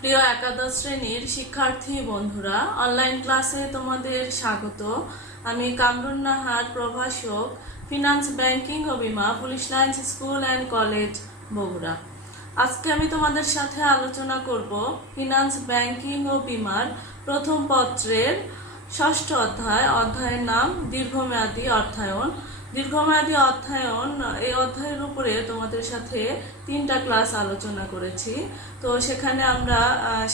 প্রিয় একাদশ শ্রেণীর শিক্ষার্থী বন্ধুরা, অনলাইন ক্লাসে তোমাদের স্বাগত। আমি কামরুন নাহার, প্রভাষক, ফিনান্স, ব্যাংকিং ও বীমা, police lines school and college, Bogura. আজকে আমি তোমাদের সাথে আলোচনা করব ফিনান্স, ব্যাংকিং ও বীমার প্রথম পত্রের ষষ্ঠ অধ্যায়ের নাম দীর্ঘমেয়াদী অর্থায়ন। দীর্ঘমেয়াদী অর্থায়ন, এই অধ্যায়ের উপরে তোমাদের সাথে 3টা ক্লাস আলোচনা করেছি। তো সেখানে আমরা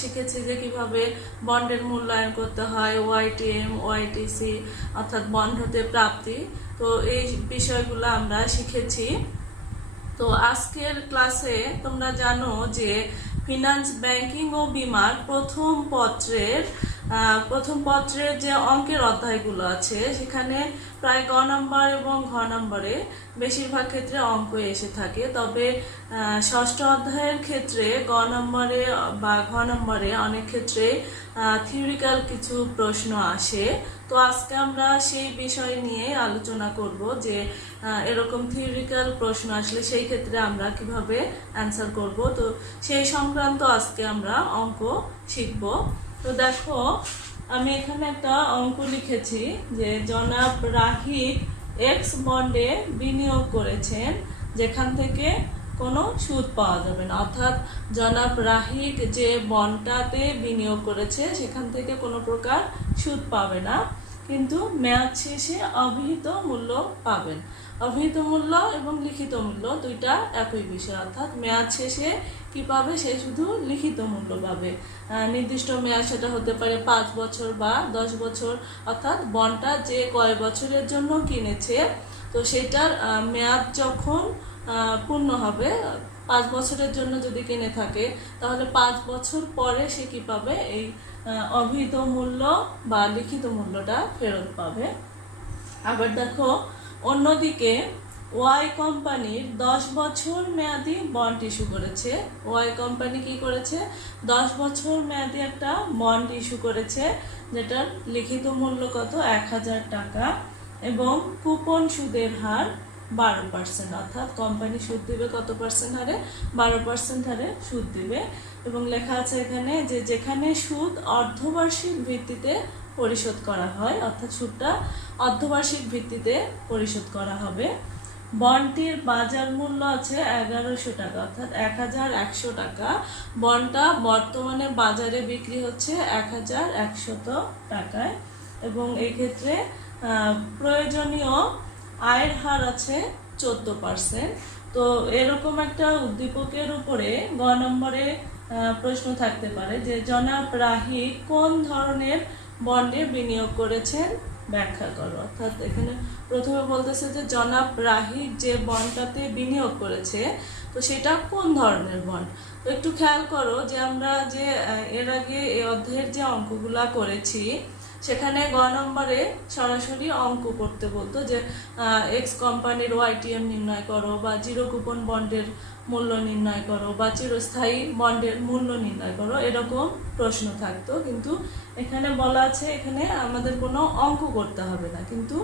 শিখেছি যে কিভাবে বন্ডের মূল্যায়ন করতে হয়, ওয়াইটিএম, ওয়াইটিসি অর্থাৎ বন্ড হতে প্রাপ্তি। তো এই বিষয়গুলো আমরা শিখেছি। তো আজকের ক্লাসে তোমরা জানো যে ফিনান্স, ব্যাংকিং ও বীমার প্রথম পত্রের যে অঙ্কের অধ্যায়গুলো আছে সেখানে প্রায় গ নম্বর এবং ঘ নম্বরে বেশিরভাগ ক্ষেত্রে অঙ্ক এসে থাকে। তবে ষষ্ঠ অধ্যায়ের ক্ষেত্রে গ নম্বরে বা ঘ নম্বরে অনেক ক্ষেত্রে থিওরিক্যাল কিছু প্রশ্ন আসে। তো আজকে আমরা সেই বিষয় নিয়ে আলোচনা করব যে এরকম থিওরিক্যাল প্রশ্ন আসলে সেই ক্ষেত্রে আমরা কিভাবে অ্যান্সার করব। তো সেই সংক্রান্ত আজকে আমরা অঙ্ক শিখব। তো দেখো, আমি এখানে একটা অঙ্ক লিখেছি যে জনাব রাহিক এক্স বন্ডে বিনিয়োগ করেছেন যেখান থেকে কোনো সুদ পাওয়া যাবে না। অর্থাৎ জনাব রাহিক যে বন্ডটাতে বিনিয়োগ করেছে সেখান থেকে কোনো প্রকার সুদ পাবে না, কিন্তু মেয়াদ শেষে অভিহিত মূল্য পাবেন। অভিহিত মূল্য এবং লিখিত মূল্য দুইটা একই বিষয়। অর্থাৎ মেয়াদ শেষে কি পাবে, সে শুধু লিখিত মূল্য পাবে। নির্দিষ্ট মেয়াদ সেটা হতে পারে 5 বছর বা 10 বছর। অর্থাৎ বন্ডটা যে কয় বছরের জন্য কিনেছে, তো সেটার মেয়াদ যখন পূর্ণ হবে, 5 বছরের জন্য যদি কিনে থাকে তাহলে 5 বছর পরে সে কি পাবে, এই অভিহিত মূল্য বা লিখিত মূল্যটা ফেরত পাবে। আবার দেখো, অন্যদিকে ওয়াই কোম্পানির 10 বছর মেয়াদি বন্ড ইস্যু করেছে। ওয়াই কোম্পানি কি করেছে, 10 বছর মেয়াদি একটা বন্ড ইস্যু করেছে যেটার লিখিত মূল্য কত, 1000 টাকা এবং কুপন সুদের হার 12%। অর্থাৎ কোম্পানি সুদ দিবে কত পার্সেন্ট হারে, 12% হারে সুদ দিবে। এবং লেখা আছে এখানে যে যেখানে সুদ অর্ধবার্ষিক ভিত্তিতে পরিশোধ করা হয়, অর্থাৎ সুদটা অর্ধবার্ষিক ভিত্তিতে পরিশোধ করা হবে। বন্ডটির বাজার মূল্য আছে 1100 টাকা, অর্থাৎ 1100 টাকা। বন্ডটা বর্তমানে বাজারে বিক্রি হচ্ছে 1100 টাকায় এবং এই ক্ষেত্রে প্রয়োজনীয় আয়ের হার আছে 14%। তো এরকম একটা উদ্দীপকের উপরে গ নম্বরে প্রশ্ন থাকতে পারে যে জনাব রাহি কোন ধরনের বন্ডে বিনিয়োগ করেছেন, ব্যাখ্যা করো। অর্থাৎ এখানে প্রথমে বলতেছে যে জনাব রাহি যে বন্ডটাতে বিনিয়োগ করেছে, তো সেটা কোন ধরনের বন্ড। তো একটু খেয়াল করো যে আমরা যে এর আগে এই অধ্যায়ের যে অঙ্কগুলা করেছি সেখানে গ নম্বরে সরাসরি অঙ্ক করতে বলতো যে এক্স কোম্পানির ওয়াইটিএম নির্ণয় করো বা জিরো কুপন বন্ডের মূল্য নির্ণয় করো বা চিরস্থায়ী বন্ডের মূল্য নির্ণয় করো, এরকম প্রশ্ন থাকতো। কিন্তু এখানে বলা আছে এখানে আমাদের কোনো অঙ্ক করতে হবে না, কিন্তু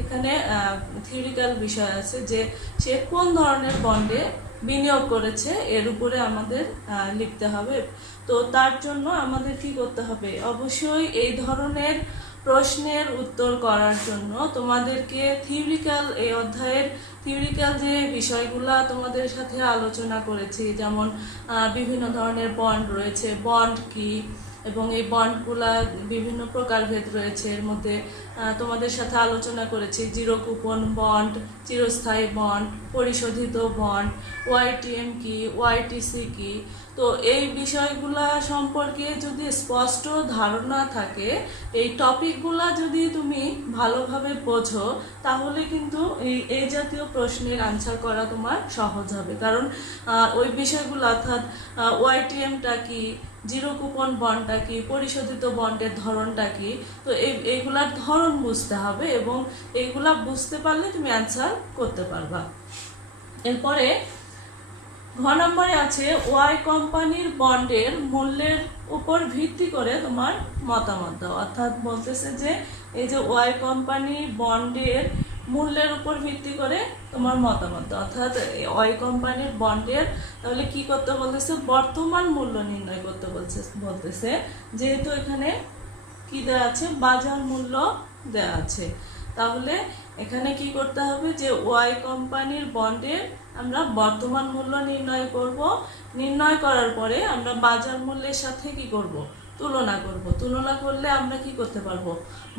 এখানে থিওরিক্যাল বিষয় আছে যে সে কোন ধরনের বন্ডে বিনিয়োগ করেছে এর উপরে আমাদের লিখতে হবে। তো তার জন্য আমাদের কি করতে হবে, অবশ্যই এই ধরনের প্রশ্নের উত্তর করার জন্য তোমাদেরকে থিওরিক্যাল, এই অধ্যায়ের থিওরিক্যাল যে বিষয়গুলা তোমাদের সাথে আলোচনা করেছি, যেমন বিভিন্ন ধরনের বন্ড রয়েছে, বন্ড কি এবং এই বন্ডগুলা বিভিন্ন প্রকারভেদ রয়েছে। এর মধ্যে তোমাদের সাথে আলোচনা করেছি জিরো কুপন বন্ড, চিরস্থায়ী বন্ড, পরিশোধিত বন্ড, ওয়াইটিএম কি, ওয়াইটিসি কি। তো এই বিষয়গুলা সম্পর্কে যদি স্পষ্ট ধারণা থাকে, এই টপিকগুলা যদি তুমি ভালোভাবে বোঝো, তাহলে কিন্তু এই জাতীয় প্রশ্নের আনসার করা তোমার সহজ হবে। কারণ ওই বিষয়গুলো অর্থাৎ ওয়াইটিএমটা কি, জিরো কুপন বন্ডটা কি, পরিশোধিত বন্ডের ধরনটা কি, তো এইগুলার ধরন বুঝতে হবে এবং এইগুলা বুঝতে পারলে তুমি অ্যান্সার করতে পারবা। এরপরে ঘ নম্বরে আছে ওয়াই কোম্পানির বন্ডের মূল্যের উপর ভিত্তি করে তোমার মতামত দাও। অর্থাৎ বলতেছে যে এই যে ওয়াই কোম্পানি বন্ডের মূল্যের উপর ভিত্তি করে তোমার মতামত, অর্থাৎ ওই কোম্পানির বন্ডের তাহলে কি করতে বলতেছে, বর্তমান মূল্য নির্ণয় করতে বলতেছে, যেহেতু এখানে কি দেওয়া আছে, বাজার মূল্য দেওয়া আছে। তাহলে এখানে কি করতে হবে, যে ওয়াই কোম্পানির বন্ডের আমরা বর্তমান মূল্য নির্ণয় করব, নির্ণয় করার পরে আমরা বাজার মূল্যের সাথে কি করব, তুলনা করব। তুলনা করলে আমরা কি করতে পারবো,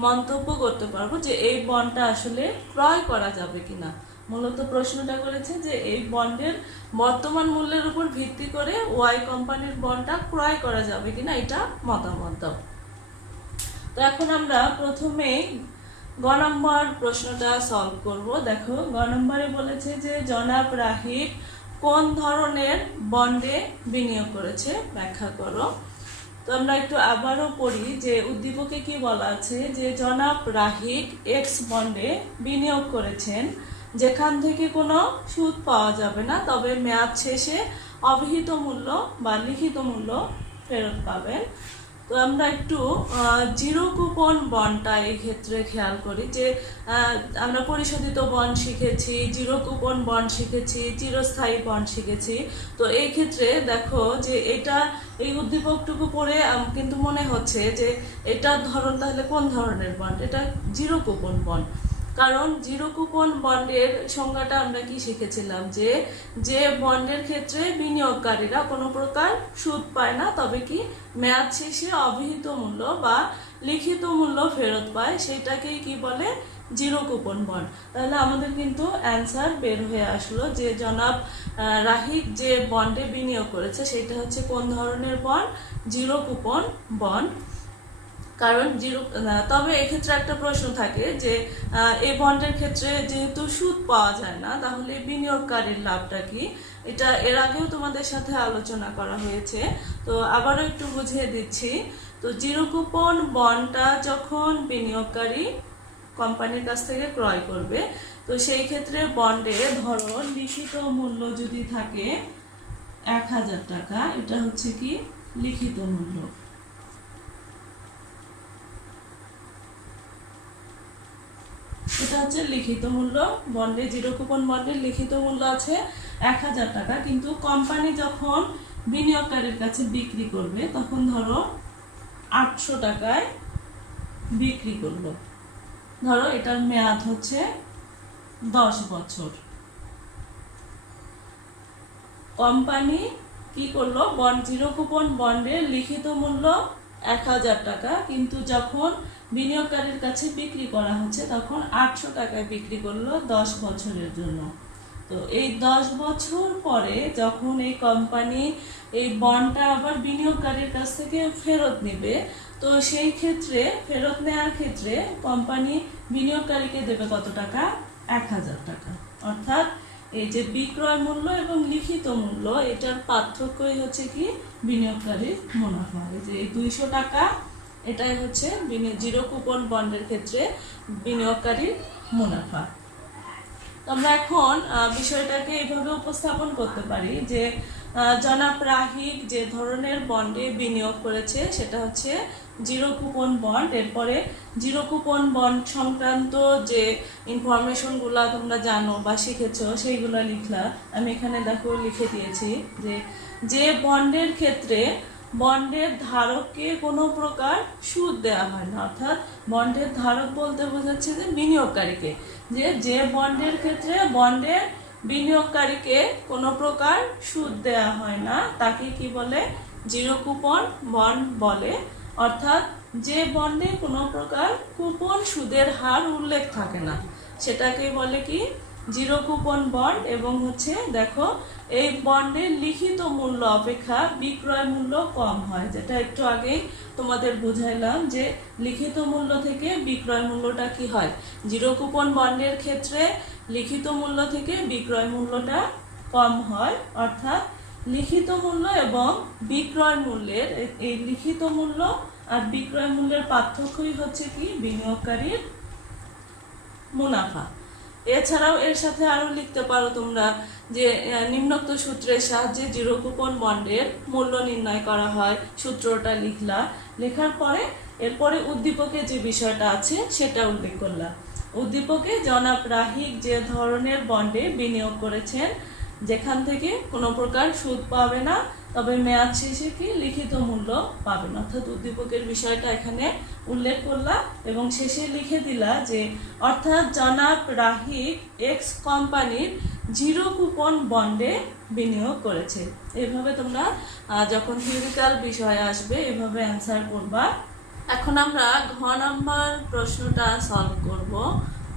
মন্তব্য করতে পারবো যে এই বন্ডটা আসলে ক্রয় করা যাবে কিনা। মূলত প্রশ্নটা করেছে যে এই বন্ডের বর্তমান মূল্যের উপর ভিত্তি করে ওয়াই কোম্পানির বন্ডটা ক্রয় করা যাবে কিনা, এটা মতামত দাও। তো এখন আমরা প্রথমে গ নম্বর প্রশ্নটা সলভ করব। দেখো গ নম্বরে বলেছে যে জনাব রাহিব কোন ধরনের বন্ডে বিনিয়োগ করেছে, ব্যাখ্যা করো। তো আমরা একটু আবারও পড়ি যে উদ্দীপকে কি বলা আছে, যে জনাব রাহিব এক্স বন্ডে বিনিয়োগ করেছেন, যেখান থেকে কোনো সুদ পাওয়া যাবে না, তবে মেয়াদ শেষে অবিহিত মূল্য বা লিখিত মূল্য ফেরত পাবেন। তো আমরা একটু জিরো কুপন বন্ডটা এই ক্ষেত্রে খেয়াল করি, যে আমরা পরিশোধিত বন্ড শিখেছি, জিরো কুপন বন্ড শিখেছি, চিরস্থায়ী বন্ড শিখেছি। তো এই ক্ষেত্রে দেখো যে এটা এই উদ্দীপকটুকু পড়ে কিন্তু মনে হচ্ছে যে এটার ধরন তাহলে কোন ধরনের বন্ড, এটা জিরো কুপন বন্ড। কারণ জিরো কুপন বন্ডের সংজ্ঞাটা আমরা কি শিখেছিলাম, যে যে বন্ডের ক্ষেত্রে বিনিয়োগকারীরা কোনো প্রকার সুদ পায় না, তবে কি মেয়াদ শেষে অবিহিত মূল্য বা লিখিত মূল্য ফেরত পায়, সেটাকেই কি বলে, জিরো কুপন বন্ড। তাহলে আমাদের কিন্তু অ্যান্সার বের হয়ে আসলো যে জনাব রাহিব যে বন্ডে বিনিয়োগ করেছে সেটা হচ্ছে কোন ধরনের বন্ড, জিরো কুপন বন্ড। কারণ জিরো, তবে এক্ষেত্রে একটা প্রশ্ন থাকে যে এই বন্ডের ক্ষেত্রে যেহেতু সুদ পাওয়া যায় না, তাহলে বিনিয়োগকারীর লাভটা কি, এটা এর আগেও তোমাদের সাথে আলোচনা করা হয়েছে। তো আবারও একটু বুঝিয়ে দিচ্ছি। তো জিরো কুপন বন্ডটা যখন বিনিয়োগকারী কোম্পানির কাছ থেকে ক্রয় করবে, তো সেই ক্ষেত্রে বন্ডে ধরো লিখিত মূল্য যদি থাকে 1000 টাকা, এটা হচ্ছে কি লিখিত মূল্য। এটা হচ্ছে লিখিত মূল্য, বন্ডে জিরো কুপন বন্ডের লিখিত মূল্য আছে 1000 টাকা, কিন্তু কোম্পানি যখন বিনিয়োগকারীর কাছে বিক্রি করবে তখন ধরো 800 টাকায় বিক্রি করলো। ধরো এটার মেয়াদ হচ্ছে 10 বছর। কোম্পানি কি করলো, বন্ড জিরো কুপন বন্ডের লিখিত মূল্য 1000 টাকা, কিন্তু যখন বিনিয়োগকারীর কাছে বিক্রি করা হচ্ছে তখন 800 টাকায় বিক্রি করলো 10 বছরের জন্য। তো এই 10 বছর পরে যখন এই কোম্পানি এই বন্ডটা আবার বিনিয়োগকারীর কাছ থেকে ফেরত নেবে, তো সেই ক্ষেত্রে ফেরত নেওয়ার ক্ষেত্রে কোম্পানি বিনিয়োগকারীকে দেবে কত টাকা, 1000 টাকা। অর্থাৎ এই যে বিক্রয় মূল্য এবং লিখিত মূল্য, এটার পার্থক্যই হচ্ছে কি বিনিয়োগকারীর মুনাফা। এই যে 200 টাকা, এটাই হচ্ছে জিরো কুপন বন্ডের ক্ষেত্রে বিনিয়োগকারীর মুনাফা। আমরা এখন বিষয়টাকে এইভাবে উপস্থাপন করতে পারি যে জনাব রাহিব যে ধরনের বন্ডে বিনিয়োগ করেছে সেটা হচ্ছে জিরো কুপন বন্ড। এরপরে জিরো কুপন বন্ড সংক্রান্ত যে ইনফরমেশনগুলো তোমরা জানো বা শিখেছো সেইগুলো লিখলা। আমি এখানে দেখো লিখে দিয়েছি যে বন্ডের ক্ষেত্রে বন্ডের ধারককে কোনো প্রকার সুদ দেওয়া হয় না, অর্থাৎ বন্ডের ধারক বলতে বোঝাচ্ছে যে বিনিয়োগকারীকে, যে বন্ডের ক্ষেত্রে বন্ডের বিনিয়োগকারীকে কোনো প্রকার সুদ দেওয়া হয় না তাকে কি বলে, জিরো কুপন বন্ড বলে। অর্থাৎ যে বন্ডে কোনো প্রকার কুপন সুদের হার উল্লেখ থাকে না সেটাকে বলে কি, জিরো কুপন বন্ড। এবং হচ্ছে দেখো এই বন্ডের লিখিত মূল্য অপেক্ষা বিক্রয় মূল্য কম হয়, যেটা একটু আগেই তোমাদের বুঝাইলাম যে লিখিত মূল্য থেকে বিক্রয় মূল্যটা কি হয়, জিরো কুপন বন্ডের ক্ষেত্রে লিখিত মূল্য থেকে বিক্রয় মূল্যটা কম হয়। অর্থাৎ লিখিত মূল্য এবং বিক্রয় মূল্যের এই লিখিত মূল্য আর বিক্রয় মূল্যের পার্থক্যই হচ্ছে কি বিনিয়োগকারীর মুনাফা। এছাড়াও এর সাথে আরো লিখতে পারো তোমরা যে নিম্নোক্ত সূত্রের সাহায্যে জিরো কুপন বন্ডের মূল্য নির্ণয় করা হয়, সূত্রটা লিখলা, লেখার পরে এরপরে উদ্দীপকে যে বিষয়টা আছে সেটা উল্লেখ করলা। উদ্দীপকে জনাব রাহিক যে ধরনের বন্ডে বিনিয়োগ করেছেন যেখান থেকে কোনো প্রকার সুদ পাবে না, তবে মেয়াদ শেষে কি লিখিত মূল্য পাবে না। অর্থাৎ উদ্দীপকের বিষয়টা এখানে উল্লেখ করলা এবং শেষে লিখে দিলা যে অর্থাৎ জনাব রাহিক এক্স কোম্পানির 0 কুপন বন্ডে বিনিয়োগ করেছে। এভাবে তোমরা যখন থিওরিক্যাল বিষয় আসবে এভাবে অ্যান্সার করবা। এখন আমরা ঘ নাম্বার প্রশ্নটা সলভ করব।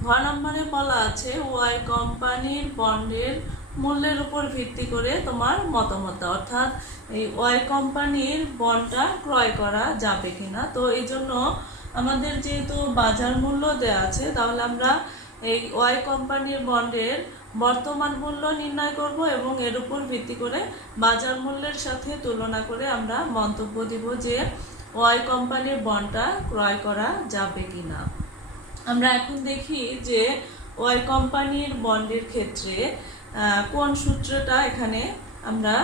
ঘ নাম্বারে বলা আছে ওয়াই কোম্পানির বন্ডের মূল্যের উপর ভিত্তি করে তোমার মতামত, অর্থাৎ এই ওয়াই কোম্পানির বন্ডটা ক্রয় করা যাবে কিনা। তো এই জন্য আমাদের যেহেতু বাজার মূল্য দেওয়া আছে, তাহলে আমরা এই ওয়াই কোম্পানির বন্ডের বর্তমান মূল্য নির্ণয় করব এবং এর উপর ভিত্তি করে বাজার মূল্যের সাথে তুলনা করে আমরা মন্তব্য দিব যে ওয়াই কোম্পানির বন্ডটা ক্রয় করা যাবে কিনা। আমরা এখন দেখি যে ওয়াই কোম্পানির বন্ডের ক্ষেত্রে কোন সূত্রটা এখানে আমরা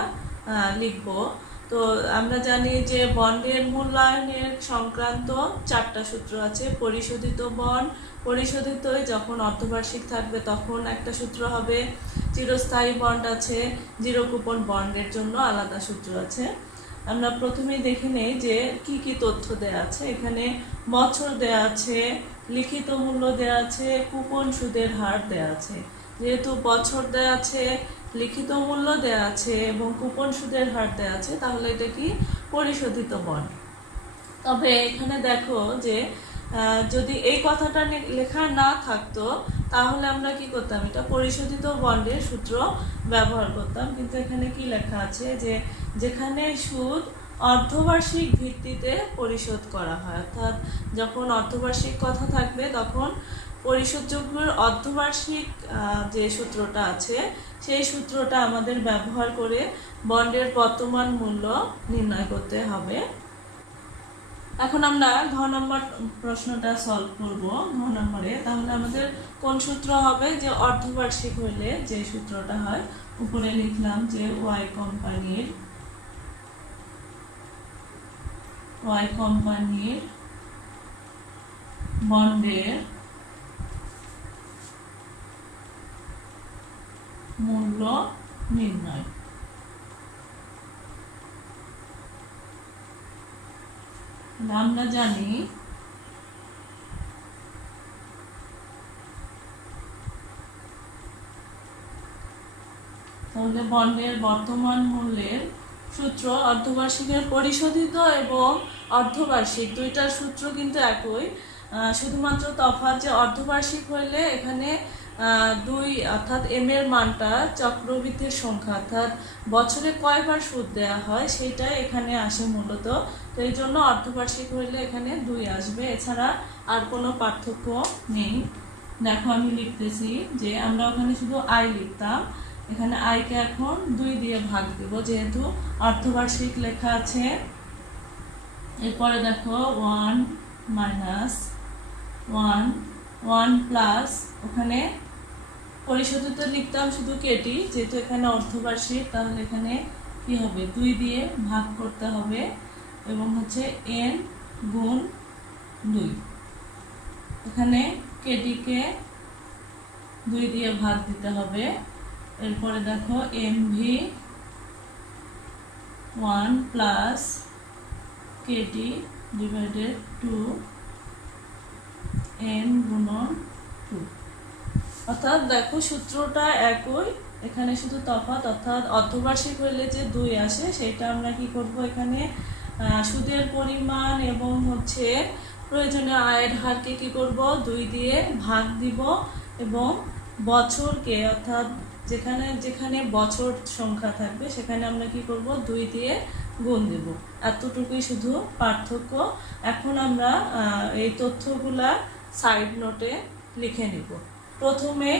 লিখব। তো আমরা জানি যে বন্ডের মূল্যায়নের সংক্রান্ত 4টা সূত্র আছে। পরিশোধিত বন্ড, পরিশোধিত যখন অর্ধবার্ষিক থাকবে তখন একটা সূত্র হবে, চিরস্থায়ী বন্ড আছে, 0 কুপন বন্ডের জন্য আলাদা সূত্র আছে। আমরা প্রথমেই দেখে নেই যে কি কি তথ্য দেয়া আছে। এখানে বছর দেয়া আছে, লিখিত মূল্য দেয়া আছে, কুপন সুদের হার দেয়া আছে। যেহেতু বছর দেয়া আছে, লিখিত মূল্য দেয়া আছে এবং কুপন সুদের হার দেয়া আছে, তাহলে এটা কি পরিশোধিত বন্ড। তবে এখানে দেখো যে যদি এই কথাটা লেখা না থাকতো তাহলে আমরা কি করতাম, এটা পরিশোধিত বন্ডের সূত্র ব্যবহার করতাম। কিন্তু এখানে কি লেখা আছে যে যেখানে সুদ অর্ধবার্ষিক ভিত্তিতে পরিশোধ করা হয়, অর্থাৎ যখন অর্ধবার্ষিক কথা থাকবে তখন পরিশোধযোগ্যের অর্ধবার্ষিক যে সূত্রটা আছে সেই সূত্রটা আমাদের ব্যবহার করে বন্ডের বর্তমান মূল্য নির্ণয় করতে হবে। এখন আমরা ঘ নম্বর প্রশ্নটা সলভ করব। ঘ নম্বরে তাহলে আমাদের কোন সূত্র হবে, যে অর্ধবার্ষিক হইলে যে সূত্রটা হয়, উপরে লিখলাম যে ওয়াই কোম্পানির বন্ডের মূল্য নির্ণয়। আমরা জানি তাহলে বন্ডের বর্তমান মূল্যের সূত্র অর্ধবার্ষিকের পরিশোধিত এবং অর্ধবার্ষিক দুইটার সূত্র কিন্তু একই, শুধুমাত্র তফাৎ যে অর্ধবার্ষিক হইলে এখানে 2 অর্থাৎ এম এর মানটা চক্রবৃদ্ধির সংখ্যা, অর্থাৎ বছরে কয়বার সুদ দেওয়া হয় সেটাই এখানে আসে মূলত। তো এই জন্য অর্ধবার্ষিক হইলে এখানে 2 আসবে, এছাড়া আর কোনো পার্থক্য নেই। দেখো আমি লিখতেছি যে আমরা ওখানে শুধু আই লিখতাম, এখানে আইকে এখন 2 দিয়ে ভাগ দেব যেহেতু অর্ধবার্ষিক লেখা আছে। এরপরে দেখো 1 - 1 প্লাস ওখানে পরিশোধিত লিখতাম শুধু কেটি, যেহেতু এখানে অর্ধবার্ষিক তাহলে এখানে কি হবে 2 দিয়ে ভাগ করতে হবে এবং হচ্ছে n গুণ 2। এখানে কেটিকে 2 দিয়ে ভাগ দিতে হবে। এরপরে দেখো mv 1 plus KT divided 2 n গুণন 2। অর্থাৎ দেখো সূত্রটা একই, এখানে শুধু তফাৎ, অর্থাৎ অর্ধবার্ষিক হইলে যে 2 আসে সেটা আমরা কি করব, এখানে সুদের পরিমাণ এবং হচ্ছে প্রয়োজনীয় আয়ের হারকে কি করব 2 দিয়ে ভাগ দিব এবং বছরকে অর্থাৎ যেখানে যেখানে বছর সংখ্যা থাকবে সেখানে আমরা কি করব 2 দিয়ে গুণ দেব। এতটুকুই শুধু পার্থক্য। এখন আমরা এই তথ্যগুলা সাইড নোটে লিখে নিব। প্রথমে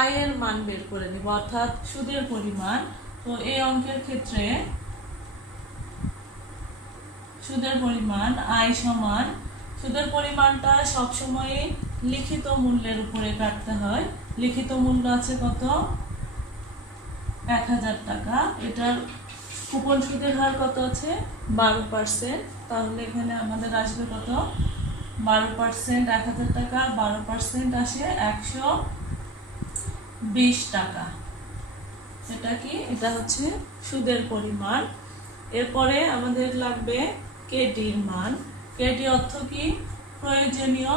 আয়ের মান বের করে নিব, অর্থাৎ সুদের পরিমাণ। তো এই অঙ্কের ক্ষেত্রে সুদের পরিমাণ আয় সমান, সুদের পরিমাণটা সবসময় লিখিত মূল্যের উপরে কাটতে হয়। লিখিত মূল্য আছে কত, 1000 টাকা। এটার কুপন সুদের হার কত আছে 12%, তাহলে এখানে আমাদের আসবে কত 12% 1000 টাকা, 12% আসে 120 টাকা। এটা কি? এটা হচ্ছে সুদের পরিমাণ। এরপরে আমাদের লাগবে কেডির মান। কেডি অর্থ কি? প্রয়োজনীয়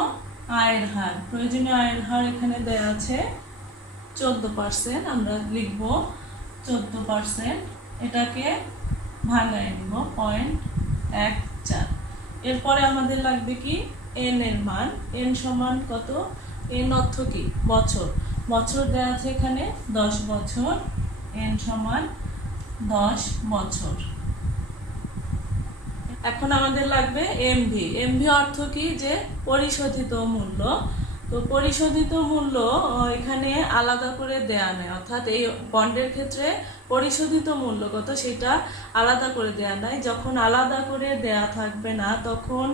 আয়ের হার। প্রয়োজনীয় আয়ের হার এখানে দেয়া আছে 14%। আমরা লিখব 14%। এটাকে ভাঙায় নিব 0.14। এরপরে আমাদের লাগবে কি? এন এর মান। এন সমান কত? এন অর্থ কি? বছর। বছর দেওয়া আছে এখানে 10 বছর। এন সমান 10 বছর। এখন আমাদের লাগবে এমভি। এমভি অর্থ কি? যে পরিশোধিত মূল্য। তো পরিশোধিত মূল্য এখানে আলাদা করে দেয়া নেই, অর্থাৎ এই বন্ডের ক্ষেত্রে পরিশোধিত মূল্য কত সেটা আলাদা করে দেয়া নাই। যখন আলাদা করে দেয়া থাকবে না তখন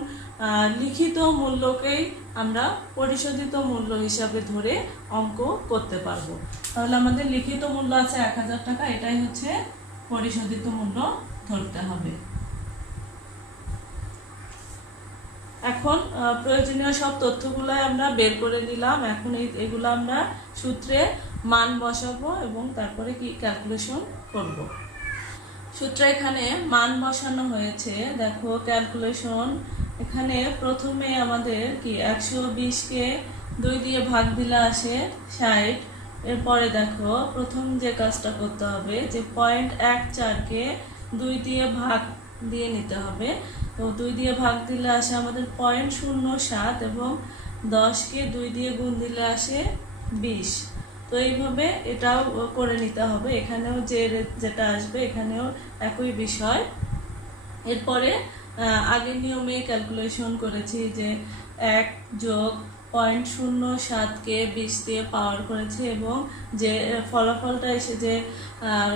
লিখিত মূল্যকেই আমরা পরিশোধিত মূল্য হিসাবে ধরে অঙ্ক করতে পারবো। তাহলে আমাদের লিখিত মূল্য আছে 1000 টাকা, এটাই হচ্ছে পরিশোধিত মূল্য ধরতে হবে। এখন প্রয়োজনীয় সব তথ্যগুলো আমরা বের করে নিলাম। এখন এগুলো আমরা সূত্রে মান বসাবো এবং তারপরে কি ক্যালকুলেশন করব। সূত্রে এখানে মান বসানো হয়েছে। দেখো ক্যালকুলেশন। এখানে প্রথমে আমাদের কি 120কে 2 দিয়ে ভাগ দিলে আসে 60। এরপরে দেখো প্রথম যে কাজটা করতে হবে যে 0.14কে 2 দিয়ে ভাগ দিয়ে নিতে হবে। তো 2 দিয়ে ভাগ দিলে আসে আমাদের 0.07 এবং 10কে 2 দিয়ে গুণ দিলে আসে 20। তো এইভাবে এটাও করে নিতে হবে। এখানেও যেটা আসবে এখানেও একই বিষয়। এরপরে আগের নিয়মে ক্যালকুলেশন করেছি যে 1 যোগ 0.07কে 20 দিয়ে পাওয়ার করেছে এবং যে ফলাফলটা এসে যে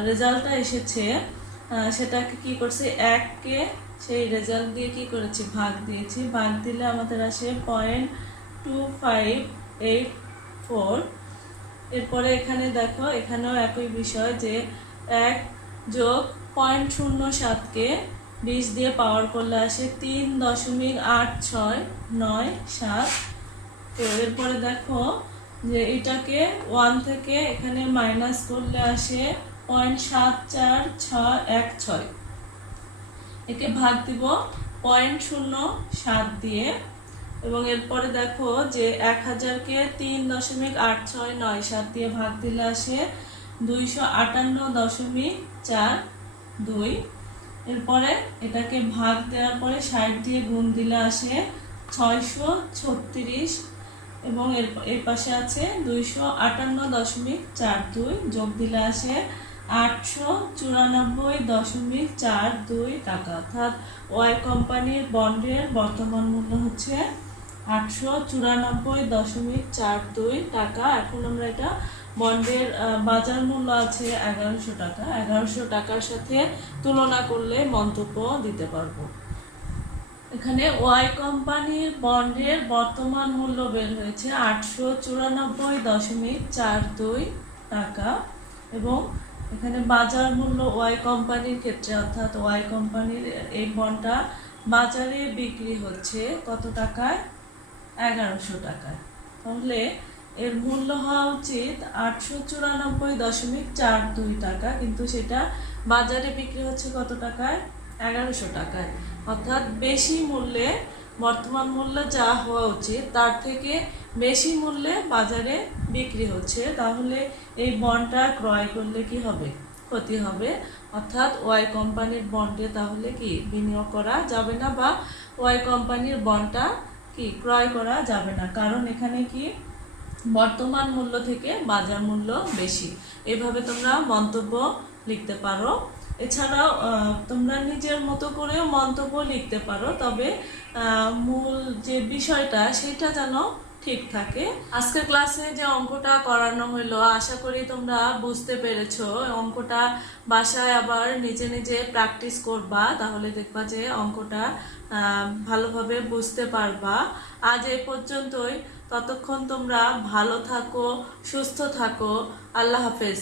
রেজাল্টটা এসেছে সেটাকে কি করছে 1কে সেই রেজাল্ট দিয়ে কি করেছি? ভাগ দিয়েছি। ভাগ দিলে আমাদের আসে 0.2584। এরপরে এখানে দেখো এখানেও একই বিষয় যে 1 যোগ 0.07কে 20 দিয়ে পাওয়ার করলে আসে 3.8697। তো এরপরে দেখো যে এটাকে 1 থেকে এখানে মাইনাস করলে আসে 0.74616। একে ভাগ দিব 0.07 দিয়ে এবং এরপরে দেখো যে 1000কে 3.8697 দিয়ে ভাগ দিলে আসে 258.42। এরপরে এটাকে ভাগ দেওয়ার পরে 60 দিয়ে গুণ দিলে আসে 636 এবং এর পাশে আছে 258.42 যোগ দিলে আসে 894.42 টাকা। অর্থাৎ ওয়াই কোম্পানির বন্ডের বর্তমান মূল্য হচ্ছে 894.42 টাকা। এখন আমরা এটা বন্ডের বাজার মূল্য আছে 1100 টাকা। 1100 টাকার সাথে তুলনা করলে মন্তব্য দিতে পারবো। এখানে ওয়াই কোম্পানির বন্ডের বর্তমান মূল্য বের হয়েছে 894.42 টাকা এবং এখানে বাজার মূল্য ওয়াই কোম্পানির ক্ষেত্রে অর্থাৎ ওয়াই কোম্পানির এই বন্ডটা বাজারে বিক্রি হচ্ছে কত টাকায়? 1100 টাকায়। তাহলে এর মূল্য হওয়া উচিত 894.42 টাকা, কিন্তু সেটা বাজারে বিক্রি হচ্ছে কত টাকায়? 1100 টাকায়। অর্থাৎ বেশি মূল্যে বর্তমান মূল্য যা হওয়া উচিত তার থেকে বেশি মূল্যে বাজারে বিক্রি হচ্ছে। তাহলে এই বন্ডটা ক্রয় করলে কি হবে? ক্ষতি হবে। অর্থাৎ ওয়াই কোম্পানির বন্ডে তাহলে কি বিনিয়োগ করা যাবে না বা ওয়াই কোম্পানির বন্ডটা কি ক্রয় করা যাবে না, কারণ এখানে কি বর্তমান মূল্য থেকে বাজার মূল্য বেশি। এভাবে তোমরা মন্তব্য লিখতে পারো। এছাড়াও তোমরা নিজের মতো করেও মন্তব্য লিখতে পারো, তবে মূল যে বিষয়টা সেটা যেন ঠিক থাকে। আজকের ক্লাসে যে অঙ্কটা করানো হলো আশা করি তোমরা বুঝতে পেরেছো। অঙ্কটা বাসায় আবার নিজে নিজে প্র্যাকটিস করবা, তাহলে দেখবা যে অঙ্কটা ভালোভাবে বুঝতে পারবা। আজ এই পর্যন্তই। ততক্ষণ তোমরা ভালো থাকো, সুস্থ থাকো। আল্লাহ হাফেজ।